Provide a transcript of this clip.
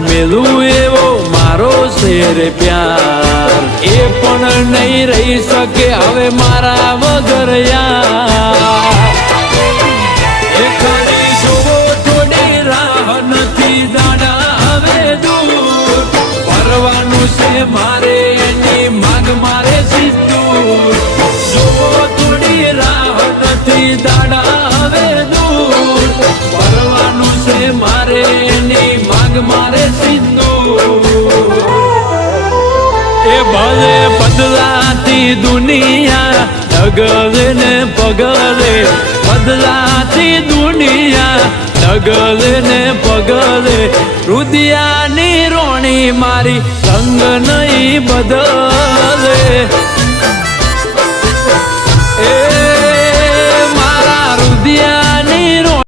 મેલું એવો મારો શેર પ્યાર એ પણ નહીં રહી શકે હવે મારા વગર યાર એ ખરી જોવો થોડી રાહ નથી દાડા હવે દૂર પરવાનું છે મારે એની માગ મારે સીધું જોવો થોડી રાહ નથી દાડા હવે દૂર પરવાનું છે મારે એની માગ મારે સીધું એ ભલે બદલાતી દુનિયા ડગલે ને પગલે બદલાતી દુનિયા ડગલે ને પગલે રુદિયાની રોણી મારી રંગ નહીં બદલે